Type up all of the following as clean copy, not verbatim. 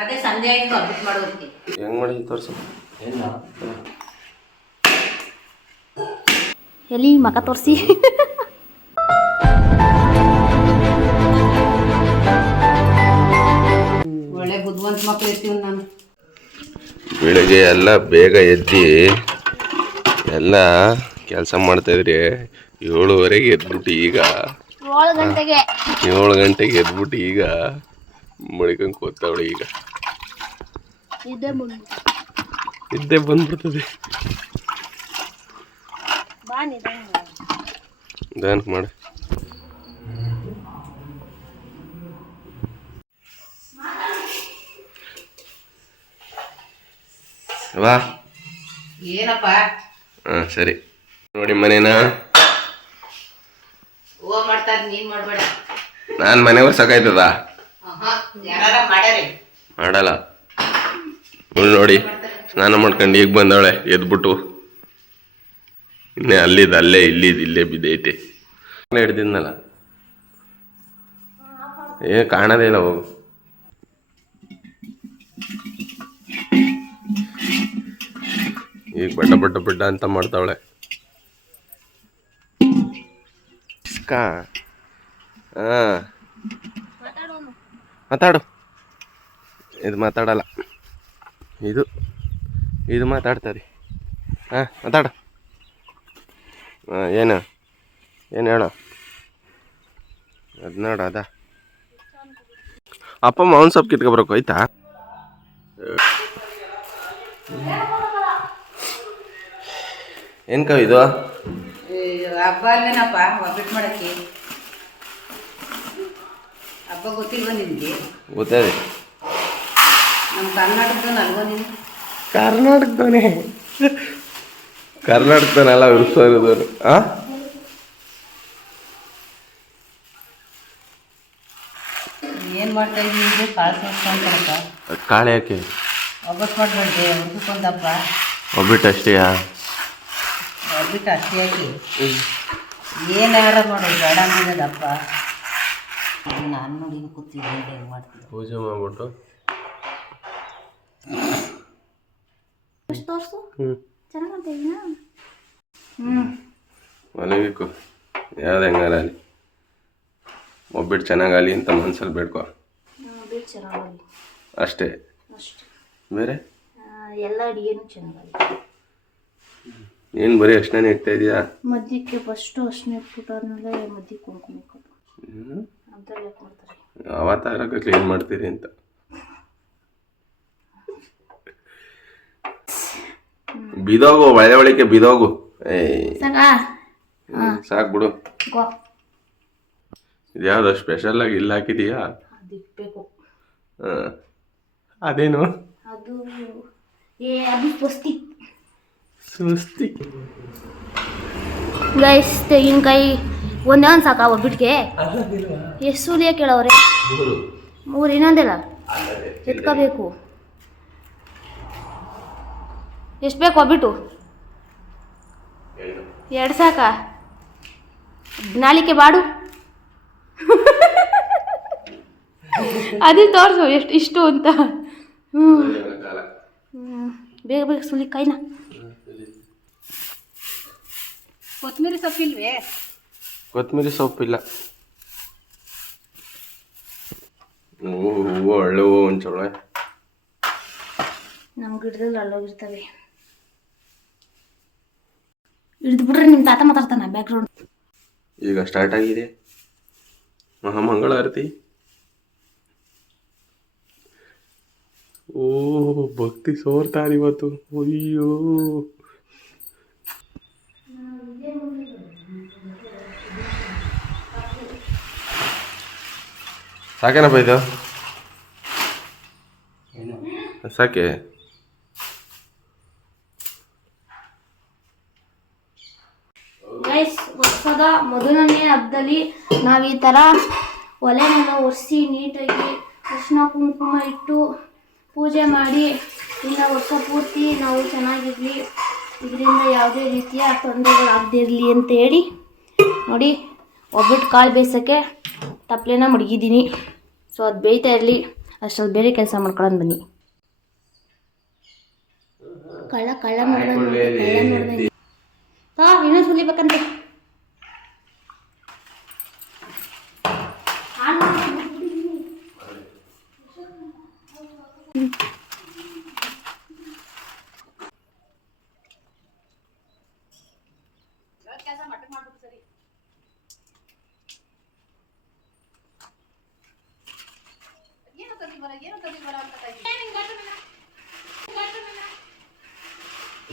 ಅದೇ ಸಂಜೆ ಆಯ್ತು ಕಂಪ್ಲೀಟ್ ಮಾಡೋದಕ್ಕೆ ಹೆಂಗ್ ಮಾಡಿ ತೋರ್ಸು ಎಲ್ಲಿ ಮಕ ತೋರಿಸಿ ಒಳ್ಳೆ ಬುದ್ಧಿವಂತ ಮಕ್ಕಳು ಇರ್ತೀವಿ ನಾನು. ಬೆಳಿಗ್ಗೆ ಎಲ್ಲ ಬೇಗ ಎದ್ದು ಎಲ್ಲ ಕೆಲಸ ಮಾಡ್ತಾಯಿದ್ರಿ 7:30 ಎದ್ಬಿಟ್ಟು ಈಗ 7 ಗಂಟೆಗೆ ಎದ್ಬಿಟ್ಟು ಈಗ ಮಡಿಕೊಂಡು ಕೂತವಳು. ಈಗ ಇದ್ದೇ ಬಂದ್ಬಿಡ್ತದೆ. ದಾನಕ್ಕೆ ಮಾಡ ವಾ ಏನಪ್ಪ ಹಾಂ ಸರಿ ನೋಡಿ ಮನೇನ ಹೂವ ಮಾಡ್ತಾರೆ ನೀನ್ ಮಾಡ್ಬೇಡ. ನಾನು ಮನೆ ವರ್ಷಕ್ಕಾಯ್ತದ ಯಾರ ಮಾಡ್ಯಾರೆ ಮಾಡಲ್ಲ. ನೋಡಿ ಸ್ನಾನ ಮಾಡ್ಕೊಂಡು ಈಗ ಬಂದವಳೆ ಎದ್ಬಿಟ್ಟು. ಇನ್ನೇ ಅಲ್ಲೇ ಇಲ್ಲೇ ಬಿದ್ದೈತೆ ಹಿಡ್ದಿದ್ನಲ್ಲ ಕಾಣದೇ ಇಲ್ಲ. ಹೋಗು ಈಗ ಬಡ್ಡ ಅಂತ ಮಾಡ್ತಾವಳೆ. ಮಾತಾಡು. ಇದು ಮಾತಾಡಲ್ಲ, ಇದು ಮಾತಾಡ್ತಾರೆ. ಮಾತಾಡು. ಏನು ಹೇಳು. ಅದು ನೋಡು ಅದ ಅಪ್ಪ ಮಾವನ್ ಸೊಪ್ಪು ಕಿತ್ಕೊಬರಕು ಆಯ್ತಾ. ಏನ್ಕ ಇದು ಹಬ್ಬ ಅಲ್ಲೇನಪ್ಪ ಒಬ್ಬಿಟ್ಟು ಮಾಡಕ್ಕೆ. ಹಬ್ಬ ಗೊತ್ತಿಲ್ವ ನಿನಗೆ? ಗೊತ್ತದೆ. ನಮ್ಮ ಕರ್ನಾಟಕದ ಅಲ್ವ ನೀನು? ಕರ್ನಾಟಕದಲ್ಲ ಉರ್ಸೋರು. ಏನು ಮಾಡ್ತಾ ಇದ್ದೀವಿ? ಕಾಳು ಸೇರ್ಸ್ಕೊಂಡ್ರಪ್ಪ. ಕಾಳು ಯಾಕೆ ಒಬ್ಬಟ್ಟು ಮಾಡ್ಬೇಡ್ದೆ ಒಬ್ಬಕೊಂದಪ್ಪ. ಒಬ್ಬಿಟ್ಟು ಅಷ್ಟೇಯಾ? ಒಬ್ಬಿಟ್ಟು ಅಷ್ಟೇ ಹಾಕಿ ಏನು ಯಾರ ಮಾಡೋದು ಬೇಡ ಅನ್ನೋದಪ್ಪ. ನಾನು ನೋಡಿ ಕೂತಿದ್ದೆ ಹೆಂಗೆ ಮಾಡ್ತೀನಿ. ಪೂಜೆ ಮಾಡ್ಬಿಟ್ಟು ಮಲಗಿಕು ಯಾವ್ದು ಹೆಂಗಾರ ಅಲ್ಲಿ ಒಬ್ಬಿಟ್ಟು ಚೆನ್ನಾಗಲಿ ಅಂತ ಮನ್ಸಲ್ಲಿ ಬೇಡ್ಕೊ ಅಷ್ಟೇ. ಬೇರೆ ಎಲ್ಲ ಅಡಿಗೆನೂ ಚೆನ್ನಾಗಲ್ಲ. ಏನು ಬರೀ ಅಷ್ಟನೇ ಇಡ್ತಾ ಇದೆಯಾ? ಮದ್ಯಕ್ಕೆ ಫಸ್ಟು ಅಷ್ಟನೇ ಇಟ್ಬಿಟ್ಟು ಆದ್ಮೇಲೆ ಮದ್ಯಕ್ಕೆ ಕುಂಕುಮ ಅದ್ರಲ್ಲಿ ಮಾಡ್ತಾರೆ. ಅವತಾರಕ್ಕೆ ಕ್ಲೀನ್ ಮಾಡ್ತೀರಿ ಅಂತ. ಬಿದೋಗು ಒಳಗೆ ಬಿದೋಗು. ಸಾಕು ಬಿಡು. ಇದ್ಯಾವ್ದು ಸ್ಪೆಷಲ್ ಆಗಿ ಇಲ್ಲ ಹಾಕಿದೀಯಾ? ಅದೇನು ಅದು ಸ್ವಸ್ತಿ ಗೈಸ್. ತೆಂಗಿನಕಾಯಿ ಒಂದೇ ಒಂದು ಸಾಕ ಒಬ್ಬಿಟ್ಟಿಗೆ? ಎಷ್ಟು ಸೂಲಿಯ ಕೇಳವ್ರೆ? 3 ಇನ್ನೊಂದಿಲ್ಲ ಎತ್ಕೋಬೇಕು. ಎಷ್ಟು ಬೇಕು ಒಬ್ಬಿಟ್ಟು? 2 ಸಾಕ? ನಾಳಿಕೆ ಬಾಡು ಅದೇ ತೋರಿಸು ಇಷ್ಟು ಅಂತ. ಬೇಗ ಸುಲಿ ಕಾಯಿನ. ಕೊತ್ತಂಬರಿ ಸೊಪ್ಪಿಲ್ವೇ? ಕೊತ್ತಂಬರಿ ಸೊಪ್ಪಿಲ್ಲ. ಹೂವು ಒಳ್ಳೆ ಹೂವು ಒಂಚೊಳ್ಳೆ ನಮ್ಮ ಗಿಡದಲ್ಲಿ ಅಲ್ಲೋಗಿರ್ತವೆ. ಹಿಡಿದು ಬಿಡ್ರಿ, ನಿಮ್ಮ ತಾತ ಮಾತಾಡ್ತಾನೆ ಬ್ಯಾಕ್ಗ್ರೌಂಡ್. ಈಗ ಸ್ಟಾರ್ಟ್ ಆಗಿದೆ ಮಹಾಮಂಗಳಾರತಿ. ಓ ಭಕ್ತಿ ಸೋರ್ತಾರೆ ಇವತ್ತು. ಅಯ್ಯೋ ಸಾಕೇನಪ್ಪ ಇದು? ಸಾಕೆ. ವರ್ಷದ ಮೊದಲನೇ ಹಬ್ಬದಲ್ಲಿ ನಾವು ಈ ಥರ ಒಲೆನೆಲ್ಲ ಒರೆಸಿ ನೀಟಾಗಿ ಅರಿಶಿನ ಕುಂಕುಮ ಇಟ್ಟು ಪೂಜೆ ಮಾಡಿ ಇನ್ನು ವರ್ಷ ಪೂರ್ತಿ ನಾವು ಚೆನ್ನಾಗಿರಲಿ, ಇದರಿಂದ ಯಾವುದೇ ರೀತಿಯ ತೊಂದರೆಗಳಾಗದೇ ಇರಲಿ ಅಂತ ಹೇಳಿ ನೋಡಿ ಒಬ್ಬಟ್ಟು ಕಾಳು ಬೇಯಿಸೋಕ್ಕೆ ತಪ್ಪಲೆನ ಮಡಗಿದ್ದೀನಿ. ಸೊ ಅದು ಬೇಯ್ತಾ ಇರಲಿ. ಅಷ್ಟ್ರಲ್ಲಿ ಬೇರೆ ಕೆಲಸ ಮಾಡ್ಕೊಳ್ಳೋಣ ಬನ್ನಿ. ಕಳ್ಳ ನೋಡ್ದಂಗೆ ಇನ್ನೂ ಸುಲಿಬೇಕಂತೆ.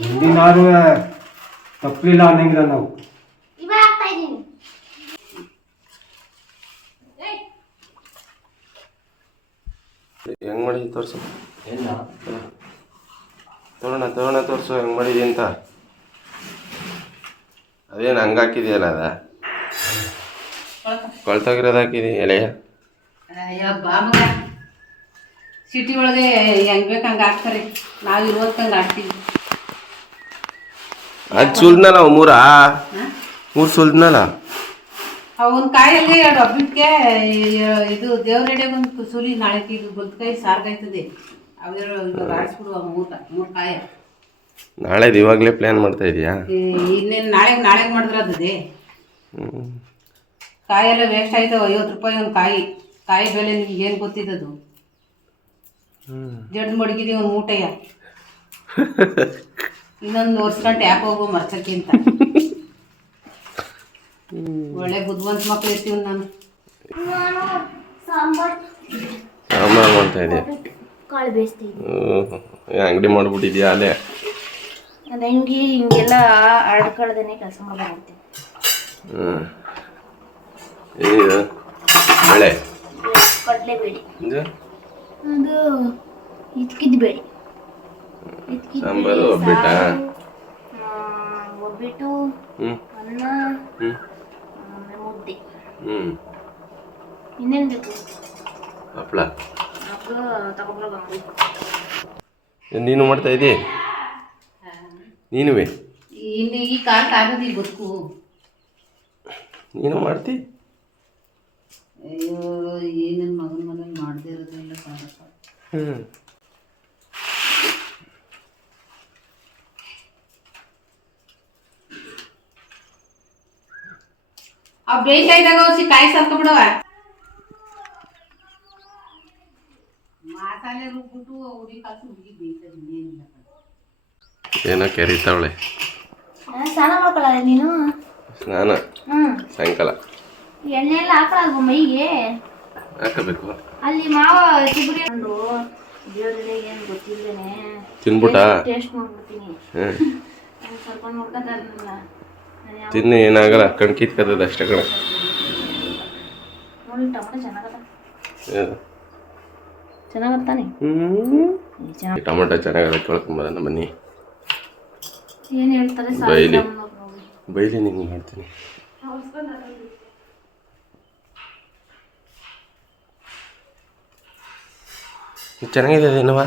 ಹಿಂದಿನಾರು ತಪ್ಪಲಿಲ್ಲ ಅನ್ನಂಗಿಲ್ಲ ನಾವು. ಇವಾಗ ಆಗ್ತಾ ಇದ್ದೀನಿ. ಹೆಂಗ್ ಮಾಡಿದ್ವಿ ತೋರ್ಸು. ತೋರಣ ತೋರಿಸು ಹೆಂಗೆ ಮಾಡಿದಿ ಅಂತ. ಅದೇನು ಹಂಗೆ ಹಾಕಿದೆಯಲ್ಲ ಅದ ಕೊಳ್ತಾಗಿರೋದು ಹಾಕಿದಿ ಎಲೆಯ. ಅಯ್ಯೋ ಬಾಮಗ ಸಿಟಿ ಒಳಗೆ ಹೆಂಗೆ ಬೇಕು ಹಂಗೆ ಹಾಕ್ತಾರೆ, ನಾವು ಇರೋದ್ಕಂಗೆ ಹಾಕ್ತೀವಿ. ಅದು ಸುಲ್ದ್ನಲ್ಲ ಮೂರು ಸುಲ್ದ್ನಲ್ಲ. ಒಂದು ಕಾಯಲ್ಲಿ 2 ಹಬ್ಬಕ್ಕೆ ಇದು ದೇವ್ರೆಡೆಗೆ ಒಂದು ಸುಲಿ ನಾಳೆ ಇದು ಗೊತ್ತಕಾಯಿ ಸಾರ್ಗಾಯ್ತದೆ. ಅವೆರಡು ಇವಾಗ ಆಡಿಸ್ಬಿಡುವ 3 ಕಾಯಿ. ನಾಳೆದು ಇವಾಗಲೇ ಪ್ಲ್ಯಾನ್ ಮಾಡ್ತಾ ಇದೀಯಾ? ಇನ್ನೇನು ನಾಳೆಗೆ ಮಾಡಿದ್ರೆ ಅದೇ ಕಾಯೆಲ್ಲ ವೇಸ್ಟ್ ಆಯ್ತು. 50 ರೂಪಾಯಿ ಒಂದು ಕಾಯಿ ಬೆಲೆ ನಿಮ್ಗೆ ಏನು ಗೊತ್ತಿದ್ದದು? ಜಡ್ದು ಮಡಗಿದೀವಿ ಒಂದು ಮೂಟೆಯ. ಇನ್ನೊಂದು ವರ್ಷಗಂಟೆ ಯಾಕೆ ಹೋಗೋ ಮರ್ಚಕ್ಕೆ ಅಂತ. ಒಳ್ಳೆ ಬುದ್ಧಿವಂತ ಮಕ್ಳು ಇರ್ತೀವಿ ನಾನು. ಸಾಂಬಾರು ಮಾಡ್ತಾ ಇದೆಯಾ? ಕಾಳು ಬೇಯಿಸ್ತೀವಿ. ಅಂಗಡಿ ಮಾಡ್ಬಿಟ್ಟಿದ್ಯಾ ಅಲ್ಲೇ? ಅದು ಹಿಂಗೆಲ್ಲ ಆಡ್ಕೊಳ್ದೇನೆ ಕೆಲಸ ಮಾಡಬೇಕು. ಏನಿದು ಬೇಳೆ? ಕಡಲೆಬೇಳೆ. ಅದು ಇದ್ಕಿದ್ದು ಬೇಳೆ. ಸಾಂಬಾರು ಒಬ್ಬಿಟ್ಟ? ಒಬ್ಬಿಟ್ಟು, ಅನ್ನ, ಮುದ್ದೆ. ಇನ್ನೇನು ಬೇಕು? ಹಪ್ಪಳ ತಗೊಬರೋ. ನೀನು ಮಾಡ್ತಾ ಇದ್ದೀ? ನೀನುವೇ ಇನ್ನು ಈ ಕಾಲಕ್ಕೆ ಆಗೋದು ಈಗ ಗೊತ್ತು. ನೀನು ಮಾಡ್ತಿ? ಅಯ್ಯೋ ಏನು ಮಗನ ಮನೇಲಿ ಮಾಡದೇ ಇರೋದ್ರೆಲ್ಲ ಸಾಕಪ್ಪ. ಅವು ಬೇಯ್ತಾ ಇದ್ದಾಗ ಹೊಸಿ ಕಾಯಿ ಸರ್ಕೊಬಿಡವ. ಮಾತಾಲೆ ರುಬ್ಬಿಟ್ಟು ಹುಡಿ ಕಾಸು ಹುಡುಗಿ ಬೇಯ್ತದೆ. ಇನ್ನೇನಿಲ್ಲ ಏನೋ ಕೆರಿತಾವಳೆ. ಸ್ನಾನ ಮಾಡ್ಕೊಳ್ಳ ನೀನು? ಸ್ನಾನ ಸಾಯಂಕಾಲ ಎಣ್ಣೆ ಎಲ್ಲ ಹಾಕಲ್ವ ಮೈಗೆ? ಹಾಕಬೇಕು. ಅಲ್ಲಿ ಮಾವ ಚಿಗುರಿ ದೇವ್ರಿಗೆ ಏನು ಗೊತ್ತಿಲ್ಲದೇನೆ ತಿನ್ಬಿಟ್ಟ ಟೇಸ್ಟ್ ಮಾಡ್ಬಿಡ್ತೀನಿ. ಸ್ವಲ್ಪ ನೋಡ್ಕೊತಾರಲ್ಲ ತಿನ್ನು, ಏನಾಗಲ್ಲ. ಕಣ್ ಕಿತ್ಕತ್ತದ ಅಷ್ಟೇ ಕಣ. ನೋಡಿ ಟೊಮೆಟೊ ಚೆನ್ನಾಗತ್ತಾನೆ. ಟೊಮೆಟೊ ಚೆನ್ನಾಗದ. ಕೇಳ್ಕೊಂಬರೋಣ ಬನ್ನಿ. ಏನು ಹೇಳ್ತಾರೆ? ಬೈಲಿ ನಿಂಗೆ ಮಾಡ್ತೀನಿ. ಚೆನ್ನಾಗಿದೆ ಅದೇನವ?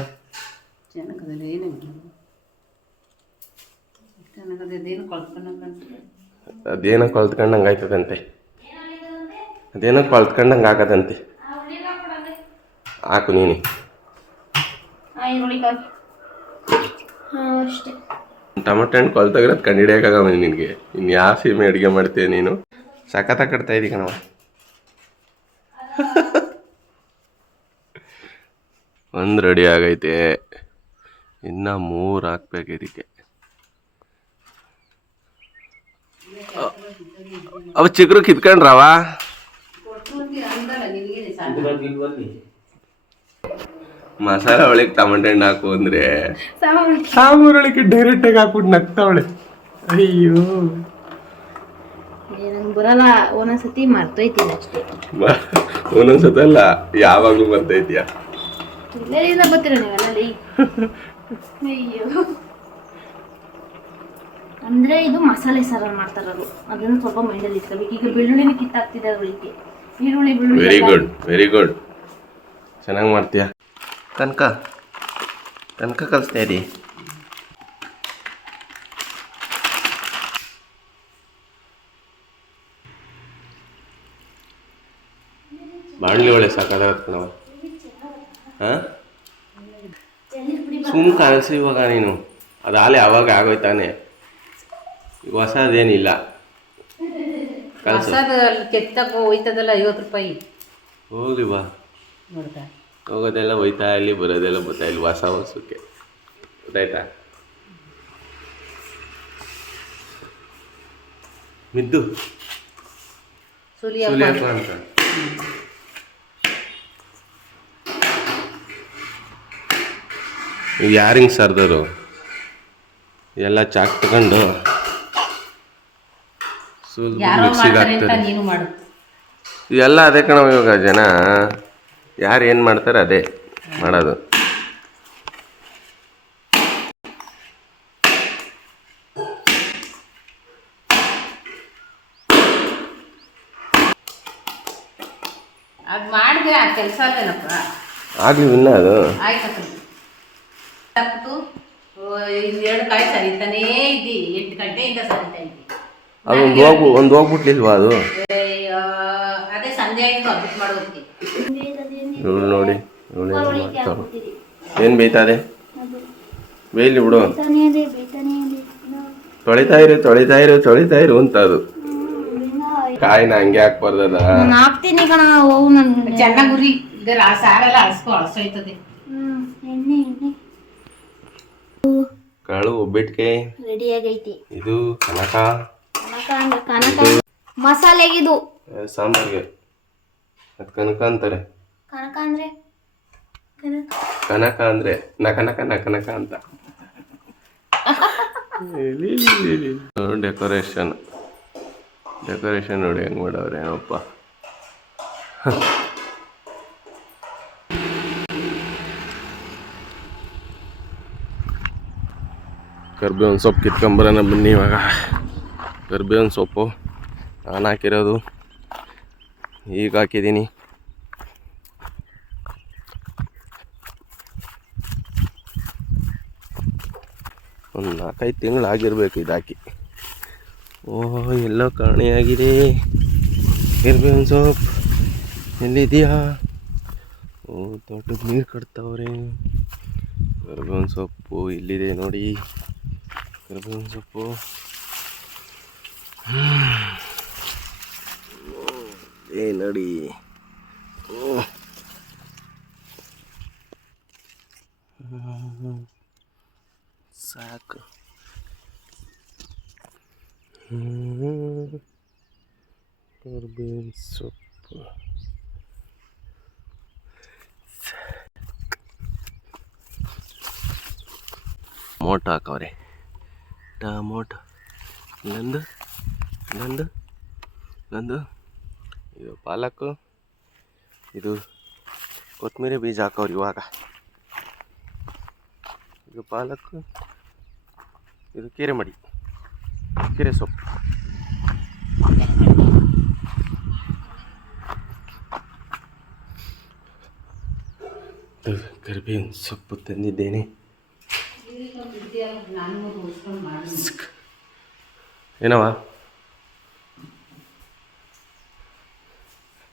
ಚೆನ್ನಾಗದಲ್ಲ. ಏನು ಚೆನ್ನಾಗದೇನು ಕಳ್ತ್ಕೊಂಡಂಗೆ. ಅದೇನೋ ಕಳ್ತ್ಕೊಂಡಂಗೆ ಆಯ್ತದಂತೆ. ಅದೇನೋ ಕಳ್ತ್ಕೊಂಡಂಗೆ ಆಗದಂತೆ. ಹಾಕು ನೀನು. ಅಷ್ಟೇ. ಟೊಮೆಟೊ ಹಣ್ಣು ಕೊಳ್ತಾಗಿರೋದು ಕಂಡು ಹಿಡಿಯೋಕ್ಕಾಗಲ್ಲ ನಿನಗೆ. ಇನ್ನು ಯಾವ ಸೀಮೆ ಅಡುಗೆ ಮಾಡ್ತೀಯ ನೀನು? ಸಖತ್ತಾಗಿ ಕಟ್ತಾ ಇದ್ದೀವಿ ಕಣವ. ಒಂದು ರೆಡಿ ಆಗೈತೆ, ಇನ್ನು 3 ಹಾಕ್ಬೇಕು ಇದಕ್ಕೆ. ಅವು ಚಿಕ್ಕರು ಕಿತ್ಕೊಂಡ್ರವ? ಮಸಾಲೆ ಒಳಗೆ ಟೊಮೆಟೊ ಹಣ್ಣು ಹಾಕು ಅಂದರೆ ಸಾಂಬಾರೊಳಗೆ ಡೈರೆಕ್ಟಾಗಿ ಹಾಕ್ಬಿಟ್ಟು ನಗ್ತಾವಳೆ. ಅಯ್ಯೋ ನಂಗೆ ಬರಲ್ಲ. ಒಂದೊಂದ್ಸತಿ ಮರ್ತೋಯ್ತೀನಿ ಅಷ್ಟೇ. ಒಂದೊಂದ್ಸತಿ ಅಲ್ಲ, ಯಾವಾಗಲೂ ಬರ್ತೈತಿಯ. ಎಲ್ಲರಿಂದ ಬರ್ತೀರ ನೀವೆಲ್ಲ? ಅಯ್ಯೋ, ಅಂದರೆ ಇದು ಮಸಾಲೆ ಸಾರನ್ನು ಮಾಡ್ತಾರದು. ಅದನ್ನು ಸ್ವಲ್ಪ ಮೈಂಡಲ್ಲಿ ಇಟ್ಕೋಬೇಕು. ಈಗ ಬೆಳ್ಳುಳ್ಳಿನ ಕಿತ್ತಾಕ್ತಿದ್ದಾರೆ ಅವಳಿಗೆ. ಈರುಳ್ಳಿ ಬೆಳ್ಳುಳ್ಳಿ. Very good. ಚೆನ್ನಾಗಿ ಮಾಡ್ತೀಯ. ತನಕ ಕಲಿಸ್ತಾ ಇದ್ದೀ. ಬಾಣಲಿ ಒಳ್ಳೆ ಸಾಕಾಗತ್ತೆ ನಾವು. ಹಾಂ ಸುಮ್ಮನೆ ಕಾಣಿಸಿ ಇವಾಗ ನೀನು ಅದು ಆಲೆ ಅವಾಗ ಆಗೋಯ್ತಾನೆ ಈಗ ಹೊಸದೇನಿಲ್ಲ ಕಳ್ಸು ಹೊಸದು ಅಲ್ಲಿ ಕೆತ್ತಕ್ಕೆ ಹೋಯ್ತದಲ್ಲ 50 ರೂಪಾಯಿ ಹೋಗ್ಲಿ ಬಾ ನೋಡ್ತಾ ಹೋಗೋದೆಲ್ಲ ಹೋಯ್ತಾ ಇಲ್ಲಿ ಬರೋದೆಲ್ಲ ಬರ್ತಾ ಇಲ್ಲಿ ಹೊಸ ವರ್ಷಕ್ಕೆ ಗೊತ್ತಾಯ್ತಾ ಮಿದ್ದು ಸುಲಿ ಸುಲಿಯಪ್ಪ ಅಂತ ಈಗ ಯಾರಿಂಗ್ ಸರ್ದರು ಎಲ್ಲ ಚಾಕ್ ತಗೊಂಡು ಸುಲಿದು ಯಾರೋ ಮಿಕ್ಸಿಗೆ ಮಾಡ್ತಾರೆ ಅಂತ ಹಾಕ್ತಾರೆ ನೀನು ಮಾಡು ಎಲ್ಲ ಅದೇ ಕಣವ ಇವಾಗ ಜನ ಯಾರು ಏನು ಮಾಡ್ತಾರೆ ಅದೇ ಮಾಡೋದು ಅದು ಮಾಡಿದ್ರೆ ಆ ಕೆಲಸ ಅಲ್ಲೇನಪ್ಪ ಆಗಲಿ ಇನ್ನ ಅದು ಆಯ್ತು ಹಾಕ್ಬಿಟ್ಟು 2 ಕಾಯಿ ಸರಿತಾನೇ ಇದ್ದಿ 8 ಗಂಟೆಯಿಂದ ಸರಿತಾ ಇದ್ದಿ ಅದು ಒಂದು ಹೋಗ್ಬಿಟ್ಲಿಲ್ವಾ ಅದು ಅಯ್ಯೋ, ಅದೇ ಸಂಜೆ ಆಯ್ತು ಅಬ್ಬಿಟ್ ಮಾಡೋದಕ್ಕೆ ಇವಳು ನೋಡಿ ಇವಳು ಏನು ಮಾಡ್ತಾಳು ಏನು ಬೇಯ್ತದೆ ಬೇಯ್ಲಿ ಬಿಡು ತೊಳಿತಾ ಇರು ಅಂತ ಅದು ಕಾಯಿನ ಹಂಗೆ ಹಾಕ್ಬಾರ್ದದ ಹಾಕ್ತೀನಿ ಕಣ ಹೋಗು ನನ್ಗೆ ಚೆನ್ನಾಗಿ ಉರಿ ಇದರ ಆ ಸಾರೆಲ್ಲ ಅಳಸೋಯ್ತದೆ ಎಣ್ಣೆ ಎಣ್ಣೆ ಕಾಳು ಒಬ್ಬಿಟ್ಕೆ ರೆಡಿ ಆಗೈತಿ ಇದು ಕನಕ ಕನಕ ಮಸಾಲೆಗಿದು ಸಾಂಬಾರ್ಗೆ ಅದು ಕನಕ ಅಂತಾರೆ ಕನಕ ಅಂದ್ರೆ ಕನಕ ಅಂದ್ರೆ ನಕನಕ ಅಂತ ಡೆಕೋರೇಷನ್ ನೋಡಿ ಹೆಂಗ್ ಮಾಡವ್ರೆ ಏನಪ್ಪ ಕರ್ಬೇವಿನ ಸೊಪ್ಪು ಕಿತ್ಕೊಂಬರೋಣ ಬನ್ನಿ ಇವಾಗ ಕರ್ಬೇವಿನ ಸೊಪ್ಪು ನಾನು ಹಾಕಿರೋದು ಈಗ ಹಾಕಿದ್ದೀನಿ ಒಂದು 4-5 ತಿಂಗಳು ಆಗಿರ್ಬೇಕು ಇದು ಹಾಕಿ ಓಹ್ ಎಲ್ಲೋ ಕಾಣೆಯಾಗಿದೆ ಕರ್ಬೇವಿನ ಸೊಪ್ಪು ಎಲ್ಲಿದೆಯಾ ಓ ತೋಟಕ್ಕೆ ನೀರು ಕಟ್ತಾವ್ರೆ ಕರ್ಬೇವಿನ ಸೊಪ್ಪು ಇಲ್ಲಿದೆ ನೋಡಿ ಕರ್ಬೇವಿನ ಸೊಪ್ಪು ನೋಡಿ ಸಾಕು ಕರ್ಬೇವಿನ ಸೊಪ್ಪು ಟೊಮೊಟೊ ಹಾಕವ್ರೆ ಟೊಮೊಟೊ ನಂದು ಇದು ಪಾಲಕ್ಕು ಇದು ಕೊತ್ತಂಬರಿ ಬೀಜ ಹಾಕವ್ರಿ ಇವಾಗ ಇದು ಪಾಲಕ್ಕು ಇದು ಕೀರೆ ಸೊಪ್ಪು ಕರಿಬೇವಿನ ಸೊಪ್ಪು ತಂದಿದ್ದೇನೆ ಏನವ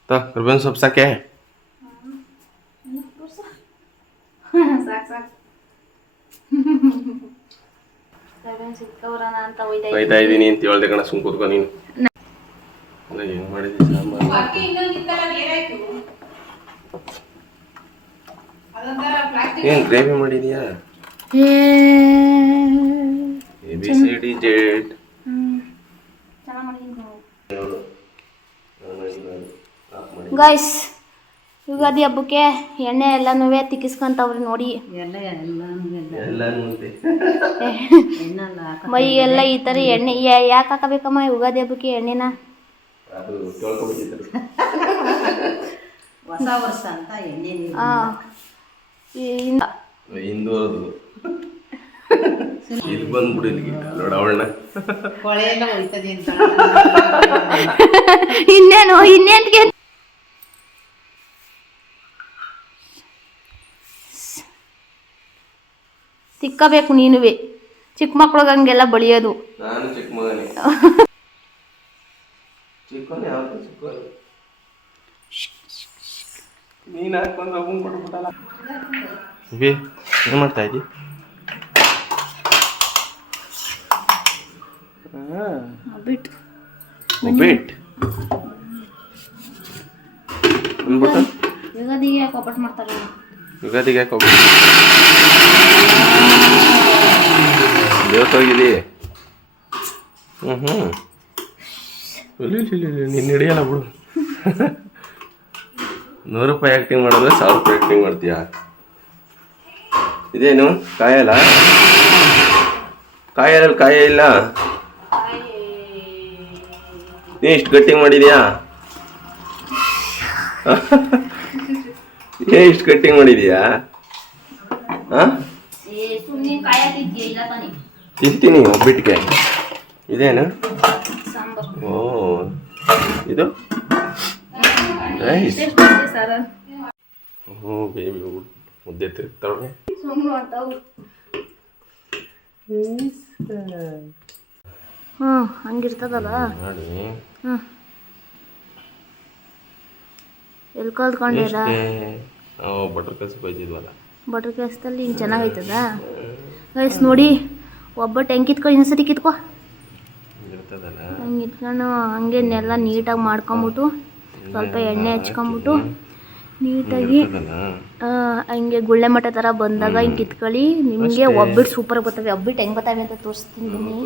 ಕರಿಬೇವಿನ ಸೊಪ್ಪು ಸಾಕೆ ಒಯ್ತಾ ಇದ್ದೀನಿ ಅಂತ ಹೇಳ್ದೆ ಕಣ ಸುಮ್ ಕೂತ್ಕೊ ನೀನು ಹೆಂಗ್ ಮಾಡಿದ್ವಿ ಸಾಂಬಾರು ಏನು ಗ್ರೇವಿ ಮಾಡಿದ್ಯಾ ABCD ಜೆಡ್ ಗೈಸ್ ಯುಗಾದಿ ಹಬ್ಬಕ್ಕೆ ಎಣ್ಣೆ ಎಲ್ಲನೂ ತಿಕ್ಕಿಸ್ಕೊಂತವ್ರಿ ನೋಡಿ ಮೈ ಎಲ್ಲ ಈ ಥರ ಎಣ್ಣೆ ಯಾಕೆ ಹಾಕಬೇಕಮ್ಮ ಯುಗಾದಿ ಹಬ್ಬಕ್ಕೆ ಎಣ್ಣೆನ ಹೊಸ ವರ್ಷ ಅಂತ ಎಣ್ಣೆ ಹಿಂದೂರದು ಇಲ್ಲಿ ಬಂದ್ಬಿಡು ಇಲ್ಲಿಗೆ ನೋಡ ಅವಳನ್ನ ಕೊಳೆ ಎಲ್ಲ ಹೋಯ್ತದೆ ಅಂತ ಇನ್ನೇನ್ಗೆ ತಿಕ್ಕಬೇಕು ನೀನುವೆ ಚಿಕ್ಕ ಮಕ್ಳಿಗೆ ಹಂಗೆಲ್ಲ ಬಳಿಯೋದು ನಾನು ಚಿಕ್ಕ ಮಗನೇ ಚಿಕ್ಕವನೇ ಯಾವತ್ತು ಚಿಕ್ಕವನು ನೀನು ಹಾಕೊಂಡು ಒಬ್ಬಂಗೆ ಕೊಟ್ಬಿಟ್ಟಲ್ಲ ಬಿ ಏನು ಮಾಡ್ತಾ ಇದ್ದಿ ಬಿಟ್ಟು ಒಬ್ಬಿಟ್ಟು ಅಂದ್ಬಿಟ್ಟು ಯುಗಾದಿಗೆ ಯಾಕೆ ಒಬ್ಬಟ್ಟು ಮಾಡ್ತಾರೆ ಯುಗಾದಿಗೆ ಯಾಕೆ ಒಬ್ಬ ದೇವತ್ತೋಗಿದ್ದಿ ನೀನು ಹಿಡಿಯಲ್ಲ ಬಿಡು 100 ರೂಪಾಯಿ ಆ್ಯಕ್ಟಿಂಗ್ ಮಾಡಿದ್ರೆ 1000 ರೂಪಾಯಿ ಆ್ಯಕ್ಟಿಂಗ್ ಮಾಡ್ತೀಯಾ ಇದೇನು ಕಾಯಲ್ಲ ಕಾಯ ಇಲ್ಲ ನೀ ಇಷ್ಟು ಗಟ್ಟಿ ಮಾಡಿದ್ಯಾ ಇಷ್ಟು ಗಟ್ಟಿ ಮಾಡಿದ್ಯಾ ಹಾಂ ಸುಮ್ಮನೆ ಕಾಯತಿದ್ಯಾ ಇಲ್ಲ ತಾನೆ ತಿಂತೀನಿ ಒಬ್ಬಿಟ್ಟಿಗೆ ಇದೇನು ಸಾಂಬಾರು ಓ ಇದು ರೈಸ್ ಹ್ಞೂ ಬೇಬಿ ಮುದ್ದೆ ತಿರ್ತಾವೆ ಸುಮ್ಮನೆ ಮಾಡ್ತಾವು ಹಂಗಿರ್ತದಲ್ಲ ನೋಡಿ ಎಲ್ಲಿ ಕಲ್ತ್ಕೊಂಡಿರ ಬಟರ್ ಕಲ್ಸಿ ಬೈದಿದ್ವಲ್ಲ ಬಟ್ರ್ ಕೆಲಸದಲ್ಲಿ ಹಿಂಗೆ ಚೆನ್ನಾಗೈತದ ಗೈಸ್ ನೋಡಿ ಒಬ್ಬಟ್ಟು ಹೆಂಗೆ ಕಿತ್ಕೊ ಇನ್ನೊಂದ್ಸತಿ ಕಿತ್ಕೊ ಇರ್ತದಲ್ಲ ಹಂಗೆ ಇಟ್ಕೊಂಡು ಹಂಗೆ ನೆಲ್ಲ ನೀಟಾಗಿ ಮಾಡ್ಕೊಂಬಿಟ್ಟು ಸ್ವಲ್ಪ ಎಣ್ಣೆ ಹಚ್ಕೊಂಬಿಟ್ಟು ನೀಟಾಗಿ ಹಂಗೆ ಗುಳ್ಳೆ ಮಟ್ಟ ಥರ ಬಂದಾಗ ಹಿಂಗೆ ಕಿತ್ಕೊಳ್ಳಿ ನಿಮಗೆ ಒಬ್ಬಿಟ್ಟು ಸೂಪರ್ ಬರ್ತವೆ ಒಬ್ಬಿಟ್ಟು ಹೆಂಗೆ ಬರ್ತವೆ ಅಂತ ತೋರಿಸ್ತೀನಿ ಬನ್ನಿ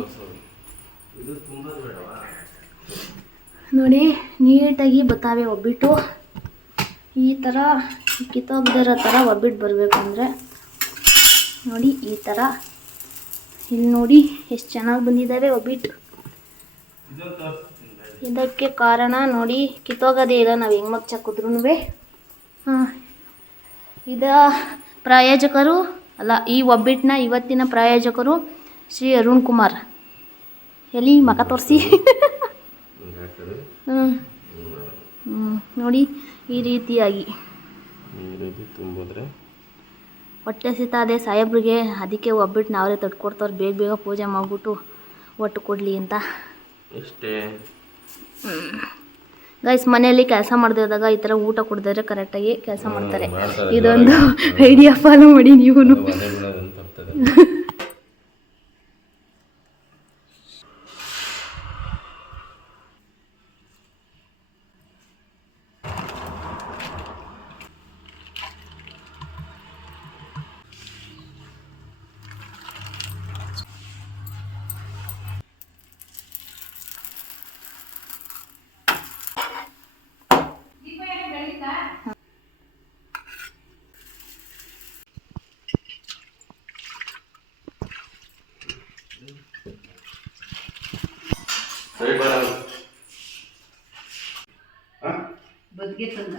ನೋಡಿ ನೀಟಾಗಿ ಬರ್ತವೆ ಒಬ್ಬಿಟ್ಟು ಈ ಥರ ಕಿತ್ತೋಗ್ದಿರೋ ಥರ ಒಬ್ಬಿಟ್ಟು ಬರಬೇಕು ಅಂದರೆ ನೋಡಿ ಈ ಥರ ಇಲ್ಲಿ ನೋಡಿ ಎಷ್ಟು ಚೆನ್ನಾಗಿ ಬಂದಿದ್ದಾವೆ ಒಬ್ಬಿಟ್ಟು ಇದಕ್ಕೆ ಕಾರಣ ನೋಡಿ ಕಿತ್ತೋಗೋದೇ ಇಲ್ಲ ನಾವು ಹೆಂಗೆ ಮಗ್ಚಾಕಿದ್ರೂ ಇದ ಪ್ರಾಯೋಜಕರು ಅಲ್ಲ ಈ ಒಬ್ಬಿಟ್ಟನ್ನ ಇವತ್ತಿನ ಪ್ರಾಯೋಜಕರು ಶ್ರೀ ಅರುಣ್ ಕುಮಾರ್ ಎಲ್ಲಿ ಮಕ ತೋರಿಸಿ ನೋಡಿ ಈ ರೀತಿಯಾಗಿ ತುಂಬಿದ್ರೆ ಹೊಟ್ಟೆ ಸಿತ ಅದೇ ಸಾಹೇಬ್ರಿಗೆ ಅದಕ್ಕೆ ಒಬ್ಬಿಟ್ಟು ನಾವೇ ತಟ್ಕೊಡ್ತಾರೆ ಬೇಗ ಬೇಗ ಪೂಜೆ ಮಾಡಿಬಿಟ್ಟು ಒಟ್ಟು ಕೊಡಲಿ ಅಂತ ಎಷ್ಟೇ ಗೈಸ್ ಮನೆಯಲ್ಲಿ ಕೆಲಸ ಮಾಡದಿದ್ದಾಗ ಈ ಥರ ಊಟ ಕೊಡಿದ್ರೆ ಕರೆಕ್ಟಾಗಿ ಕೆಲಸ ಮಾಡ್ತಾರೆ ಇದೊಂದು ಐಡಿಯಾ ಫಾಲೋ ಮಾಡಿ ನೀವು ಬದ್ಗೆ ತಂದ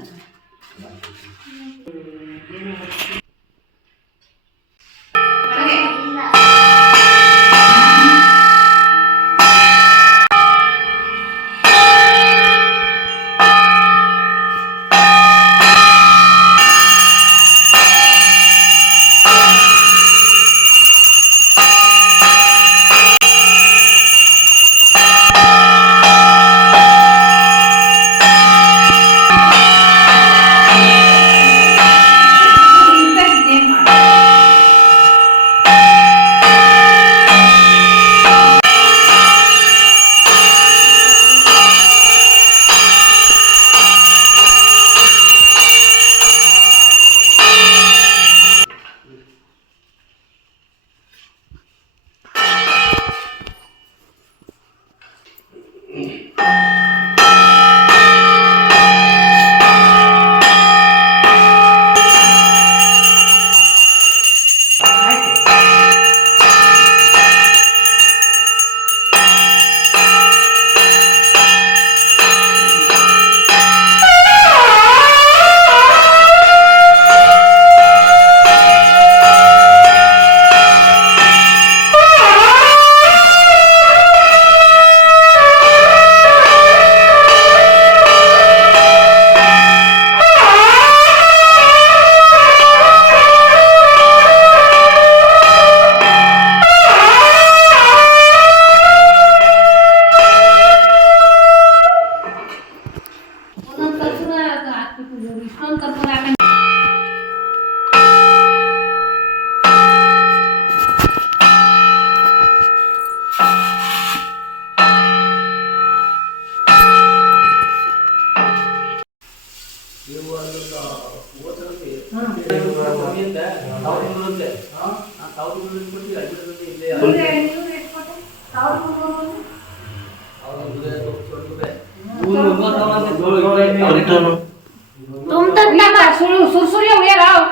तुम तो ना सुरसुरी उड़े राव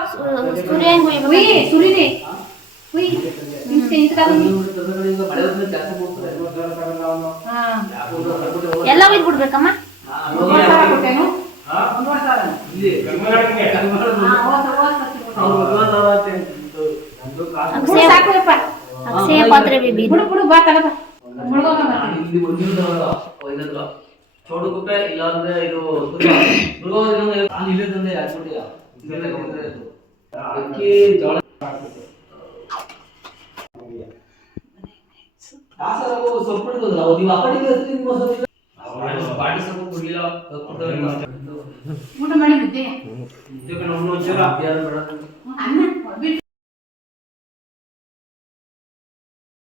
सूर्य हुई सुरी ने हुई इंत का हां ಎಲ್ಲ ಒಯ್ದು ಬಿಡ್ಬೇಕಮ್ಮ ಕೊಟ್ಟೇನು ಅಕ್ಷಯ ಪಾತ್ರೆ ಬೇಬಿ ಬಿಡು ಬಿಡು ಬಾ ತಗೋ ಮುಳುಗೋಗ ಚೋಡು ಕುಪ್ಪೆ ಇಲ್ಲಾಂದ್ರೆ ಇದು ಮೃಗ ನಾನು ಇಲ್ಲೇ ತಂದೆ ಹಾಕ್ಬಿಟ್ಟಿಯ ಇದೆಲ್ಲ ಗಮನ ಇತ್ತು ಅಕ್ಕಿ ಜೋಳ ದಾಸರು ಸೊಪ್ಪು ಇಡ್ತದಲ್ಲ ನೀವು ಆ ಕಡೆಗೆ ಹತ್ತಿ ನಿಮ್ಮ ಸೊಪ್ಪು ಬಾಡಿ ಸೊಪ್ಪು ಕೊಡ್ಲಿಲ್ಲ ಊಟ ಮಾಡಿ ಬಿದ್ದೆ ಇದಕ್ಕೆ ನಮ್ಮ ಒಂಚೂರು ಅಭ್ಯಾಸ ಬೇಡ